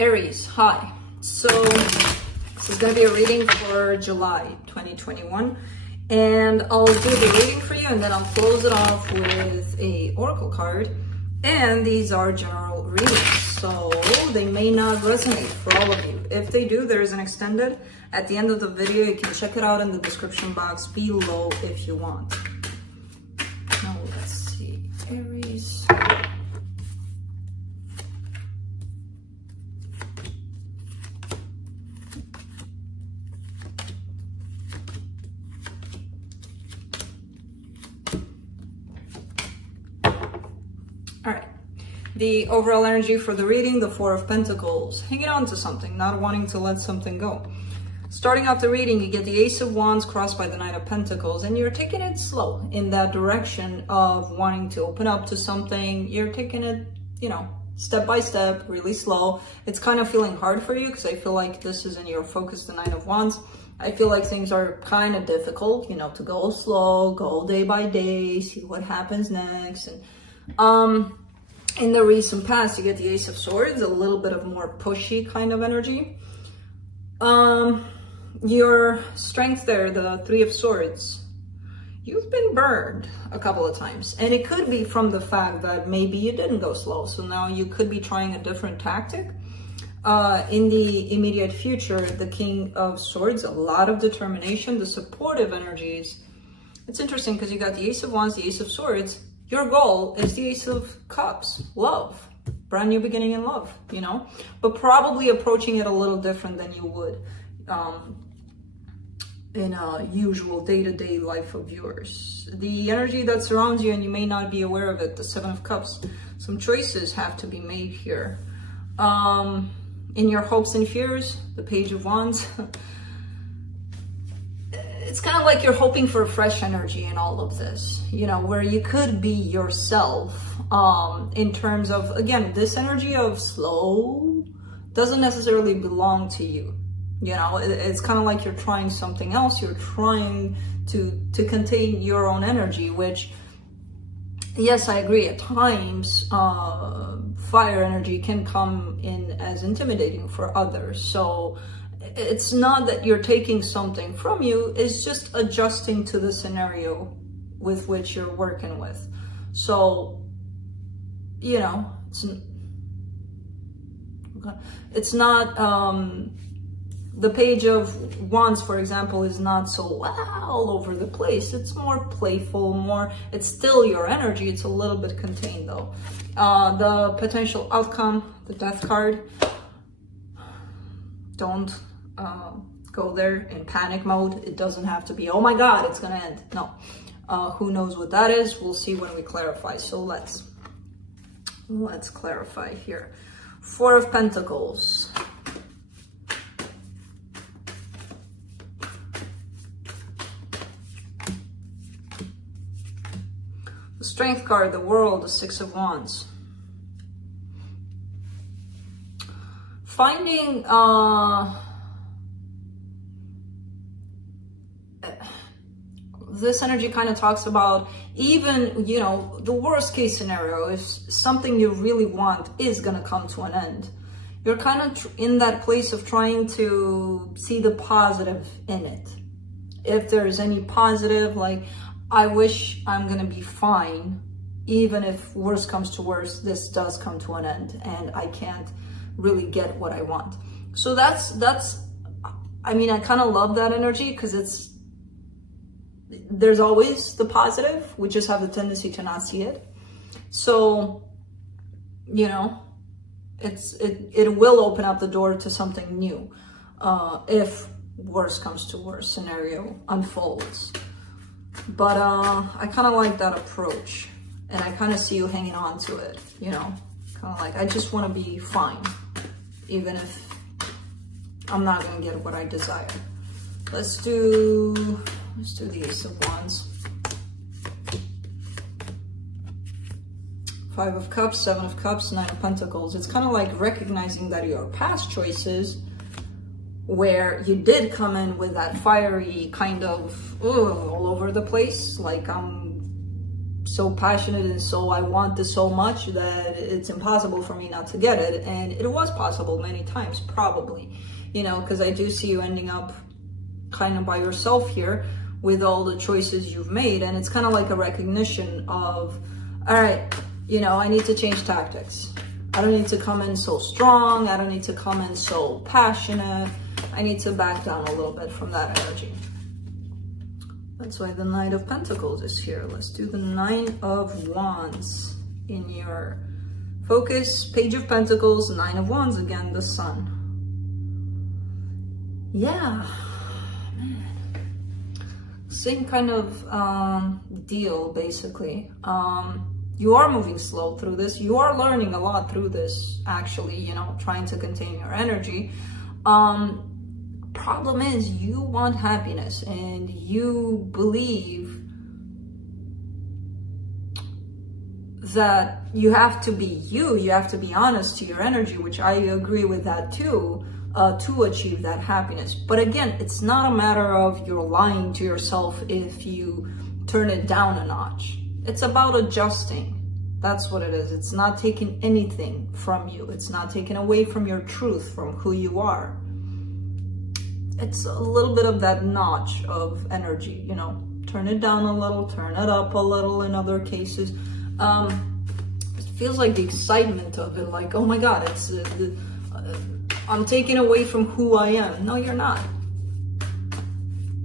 Aries, hi. So this is going to be a reading for July 2021, and I'll do the reading for you and then I'll close it off with a oracle card. And these are general readings, so they may not resonate for all of you. If they do, there is an extended at the end of the video. You can check it out in the description box below if you want. Now let's see, Aries. All right, the overall energy for the reading, the Four of Pentacles, hanging on to something, not wanting to let something go. Starting off the reading, you get the Ace of Wands crossed by the Knight of Pentacles, and you're taking it slow in that direction of wanting to open up to something. You're taking it, you know, step by step, really slow. It's kind of feeling hard for you because I feel like this isn't your focus, the Nine of Wands. I feel like things are kind of difficult, you know, to go slow, go day by day, see what happens next. And in the recent past, you get the Ace of Swords, a little bit of more pushy kind of energy. Your strength there, the Three of Swords, you've been burned a couple of times, and it could be from the fact that maybe you didn't go slow, so now you could be trying a different tactic. In the immediate future, the King of Swords, a lot of determination, the supportive energies. It's interesting because you got the Ace of Wands, the Ace of Swords. Your goal is the Ace of Cups, love, brand new beginning in love, you know, but probably approaching it a little different than you would in a usual day-to-day life of yours. The energy that surrounds you, and you may not be aware of it, the Seven of Cups. Some choices have to be made here. In your hopes and fears, the Page of Wands. It's kind of like you're hoping for fresh energy in all of this, you know, where you could be yourself in terms of, again, this energy of slow doesn't necessarily belong to you. You know, it's kind of like you're trying something else. You're trying to contain your own energy, which, yes, I agree. At times, fire energy can come in as intimidating for others. So it's not that you're taking something from you, it's just adjusting to the scenario with which you're working with. So, you know, it's not, the Page of Wands, for example, is not so all over the place. It's more playful, more, it's still your energy. It's a little bit contained though. The potential outcome, the Death card, don't go there in panic mode. It doesn't have to be, oh my God, it's gonna end. No, who knows what that is? We'll see when we clarify. So let's clarify here. Four of Pentacles. The Strength card, the World, the Six of Wands. Finding this energy kind of talks about, even, you know, the worst case scenario, if something you really want is going to come to an end, you're kind of in that place of trying to see the positive in it. If there's any positive, like, I wish I'm going to be fine, even if worst comes to worst, this does come to an end and I can't really get what I want. So that's, I mean, I kind of love that energy because there's always the positive. We just have the tendency to not see it. So, you know, it will open up the door to something new if worst comes to worst scenario unfolds. But I kind of like that approach, and I kind of see you hanging on to it, you know, kind of like, I just want to be fine, even if I'm not going to get what I desire. Let's do the Ace of Wands. Five of Cups, Seven of Cups, Nine of Pentacles. It's kind of like recognizing that your past choices, where you did come in with that fiery kind of all over the place, like I'm so passionate and so I want this so much that it's impossible for me not to get it. And it was possible many times, probably, you know, because I do see you ending up kind of by yourself here with all the choices you've made. And it's kind of like a recognition of, all right, you know, I need to change tactics. I don't need to come in so strong. I don't need to come in so passionate. I need to back down a little bit from that energy. That's why the Knight of Pentacles is here. Let's do the Nine of Wands in your focus. Page of Pentacles, Nine of Wands, again, the Sun. Yeah, man. Same kind of deal, basically. You are moving slow through this. You are learning a lot through this, actually, you know, trying to contain your energy. Problem is, you want happiness and you believe that you have to be you have to be honest to your energy, which I agree with that too, to achieve that happiness. But again, it's not a matter of you're lying to yourself if you turn it down a notch. It's about adjusting. That's what it is. It's not taking anything from you. It's not taking away from your truth, from who you are. It's a little bit of that notch of energy, you know, turn it down a little, turn it up a little in other cases. It feels like the excitement of it, like, oh my God, it's, I'm taking away from who I am. No, you're not.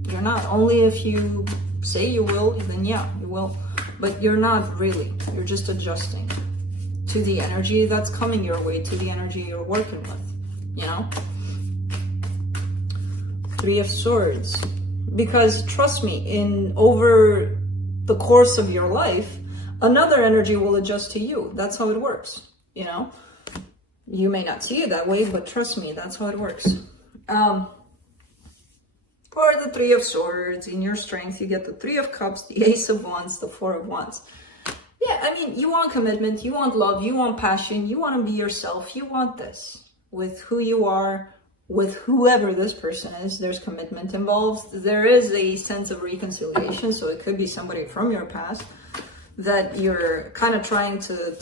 You're not. Only if you say you will, then yeah, you will. But you're not really. You're just adjusting to the energy that's coming your way, to the energy you're working with, you know? Three of Swords. Because trust me, over the course of your life, another energy will adjust to you. That's how it works, you know? You may not see it that way, but trust me, that's how it works. For the Three of Swords, in your strength, you get the Three of Cups, the Ace of Wands, the Four of Wands. Yeah, I mean, you want commitment, you want love, you want passion, you want to be yourself, you want this. With who you are, with whoever this person is, there's commitment involved. There is a sense of reconciliation, so it could be somebody from your past that you're kind of trying to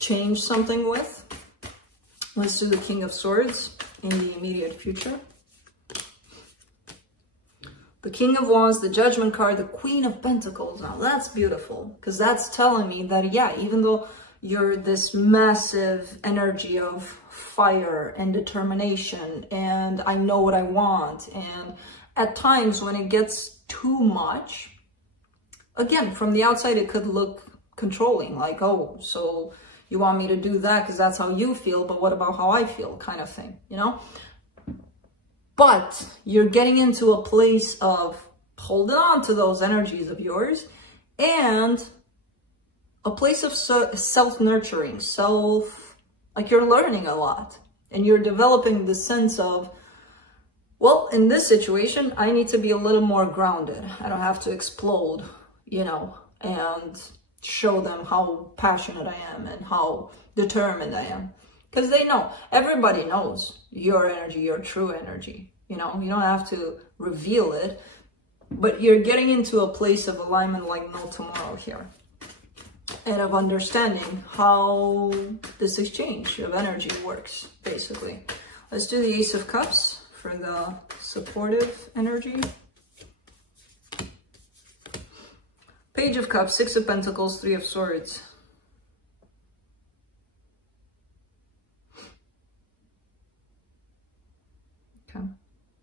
change something with. Let's do the King of Swords in the immediate future. The King of Wands, the Judgment card, the Queen of Pentacles. Now that's beautiful, because that's telling me that, yeah, even though you're this massive energy of fire and determination, and I know what I want, and at times when it gets too much, again, from the outside, it could look controlling, like, oh, so you want me to do that because that's how you feel, but what about how I feel, kind of thing, you know? But you're getting into a place of holding on to those energies of yours and a place of self-nurturing, like you're learning a lot and you're developing the sense of, well, in this situation, I need to be a little more grounded. I don't have to explode, you know, and show them how passionate I am and how determined I am. Because they know, everybody knows your energy, your true energy. You know, you don't have to reveal it, but you're getting into a place of alignment like no tomorrow here. And of understanding how this exchange of energy works, basically. Let's do the Ace of Cups for the supportive energy. Page of Cups, Six of Pentacles, Three of Swords. Okay.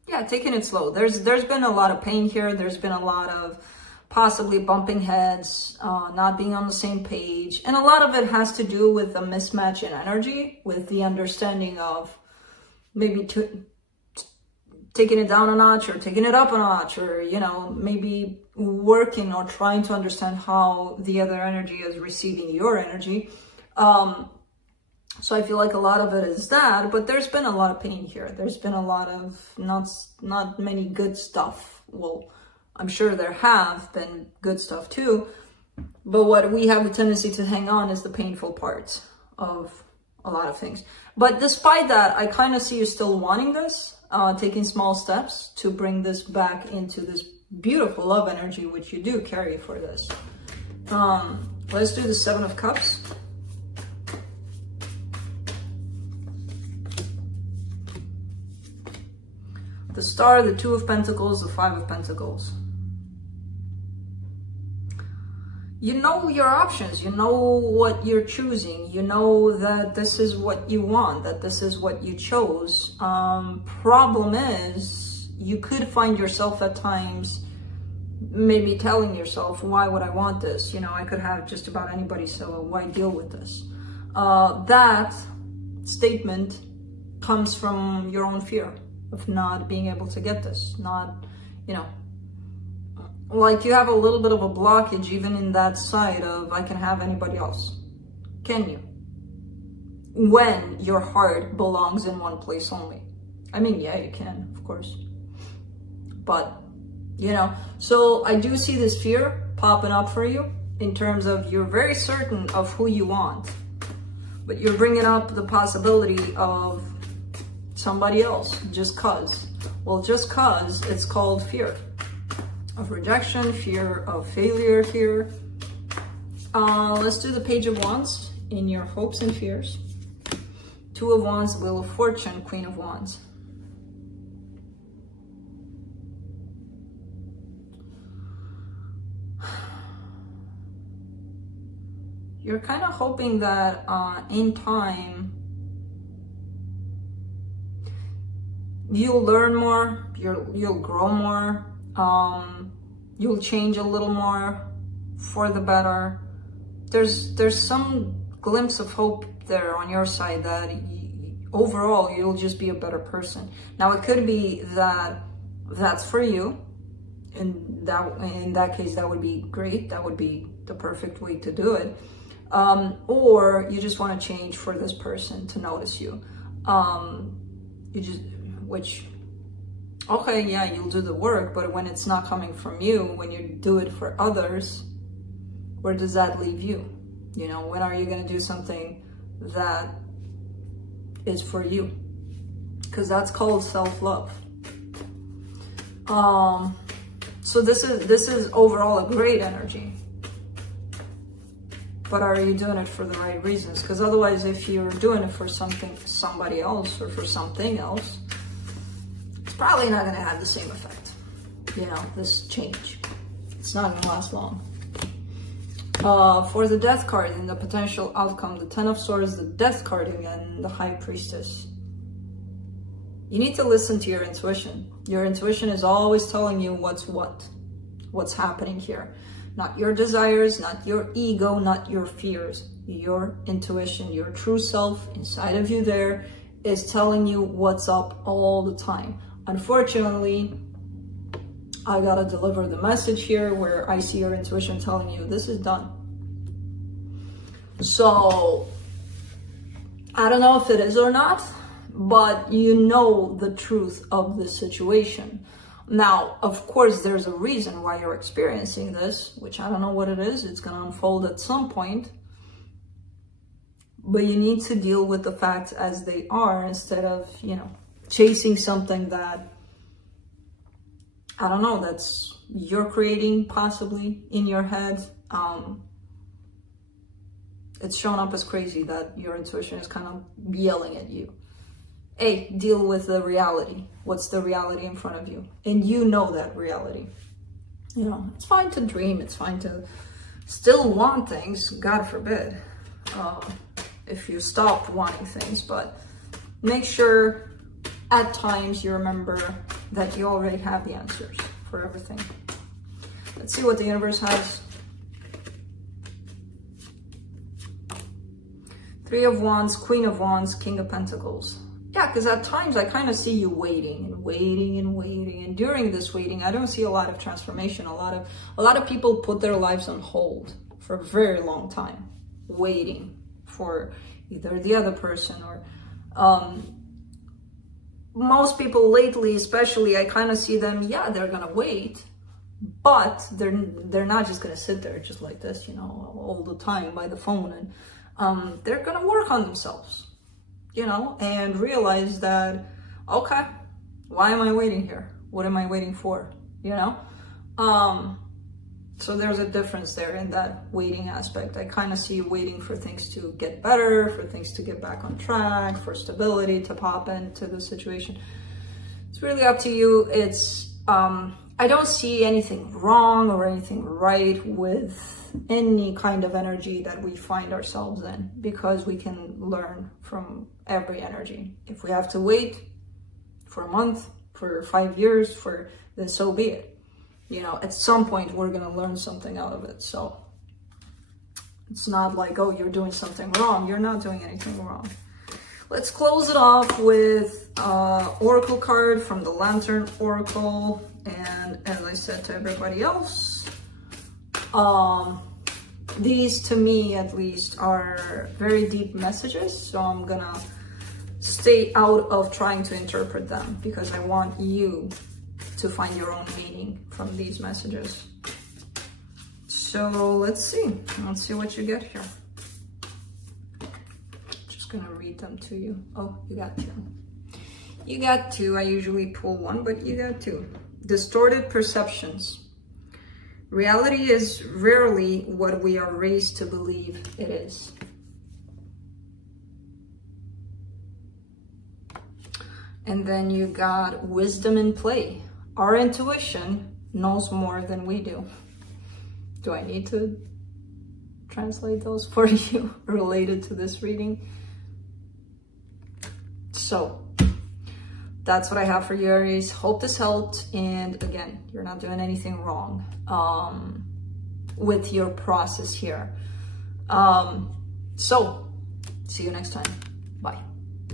Yeah, taking it slow. There's been a lot of pain here. There's been a lot of possibly bumping heads, not being on the same page. And a lot of it has to do with a mismatch in energy, with the understanding of maybe taking it down a notch or taking it up a notch, or, you know, maybe working or trying to understand how the other energy is receiving your energy. So I feel like a lot of it is that, but there's been a lot of pain here. There's been a lot of not many good stuff. Well, I'm sure there have been good stuff too, but what we have a tendency to hang on is the painful parts of a lot of things. But despite that, I kind of see you still wanting this, taking small steps to bring this back into this beautiful love energy, which you do carry for this. Let's do the Seven of Cups. The Star, the Two of Pentacles, the Five of Pentacles. You know your options, you know what you're choosing, you know that this is what you want, that this is what you chose. Problem is, you could find yourself at times maybe telling yourself, why would I want this? You know, I could have just about anybody, so why deal with this? That statement comes from your own fear of not being able to get this, not, you know, like you have a little bit of a blockage even in that side of, I can have anybody else. Can you? When your heart belongs in one place only. I mean, yeah, you can, of course. But, you know, so I do see this fear popping up for you in terms of you're very certain of who you want, but you're bringing up the possibility of somebody else just cause. Well, just cause it's called fear of rejection, fear of failure here. Let's do the Page of Wands in your hopes and fears. Two of Wands, Wheel of Fortune, Queen of Wands. You're kind of hoping that in time, you'll learn more, you'll grow more, you'll change a little more for the better. There's some glimpse of hope there on your side that overall you'll just be a better person. Now it could be that that's for you, and that in that case that would be great. That would be the perfect way to do it. Or you just want to change for this person to notice you. Okay, yeah, you'll do the work, but when it's not coming from you, when you do it for others, where does that leave you? You know, when are you going to do something that is for you? Because that's called self-love. So this is overall a great energy. But are you doing it for the right reasons? Because otherwise, if you're doing it for somebody else, or for something else, it's probably not going to have the same effect. You know, this change. It's not going to last long. For the Death card and the potential outcome, the Ten of Swords, the Death card again, the High Priestess. You need to listen to your intuition. Your intuition is always telling you what's happening here. Not your desires, not your ego, not your fears. Your intuition, your true self inside of you there is telling you what's up all the time. Unfortunately, I gotta deliver the message here where I see your intuition telling you this is done. So, I don't know if it is or not, but you know the truth of the situation. Now, of course, there's a reason why you're experiencing this, which I don't know what it is. It's going to unfold at some point. But you need to deal with the facts as they are instead of, you know, chasing something that, I don't know, that's you're creating possibly in your head. It's shown up as crazy that your intuition is kind of yelling at you. A, deal with the reality. What's the reality in front of you? And you know that reality. You know, it's fine to dream. It's fine to still want things, God forbid, if you stop wanting things. But make sure at times you remember that you already have the answers for everything. Let's see what the universe has. Three of Wands, Queen of Wands, King of Pentacles. Yeah, because at times I kind of see you waiting and waiting and waiting. And during this waiting, I don't see a lot of transformation. A lot of people put their lives on hold for a very long time, waiting for either the other person or most people lately, especially, I kind of see them, yeah, they're going to wait, but they're not just going to sit there just like this, you know, all the time by the phone. And they're going to work on themselves. You know, and realize that, okay, why am I waiting here? What am I waiting for? You know, So there's a difference there in that waiting aspect. I kind of see you waiting for things to get better, for things to get back on track, for stability to pop into the situation. It's really up to you. It's, I don't see anything wrong or anything right with any kind of energy that we find ourselves in, because we can learn from every energy. If we have to wait for a month, for 5 years, then so be it. You know, at some point we're going to learn something out of it. So it's not like, oh, you're doing something wrong. You're not doing anything wrong. Let's close it off with Oracle card from the Lantern Oracle. And as I said to everybody else, these to me at least are very deep messages. So I'm going to stay out of trying to interpret them, because I want you to find your own meaning from these messages. So let's see what you get here. Just gonna read them to you. Oh, you got two. You got two. I usually pull one, but you got two. Distorted perceptions. Reality is rarely what we are raised to believe it is. And then you got wisdom in play. Our intuition knows more than we do. Do I need to translate those for you related to this reading? So that's what I have for you, Aries. Hope this helped. And again, you're not doing anything wrong with your process here. So see you next time. Bye.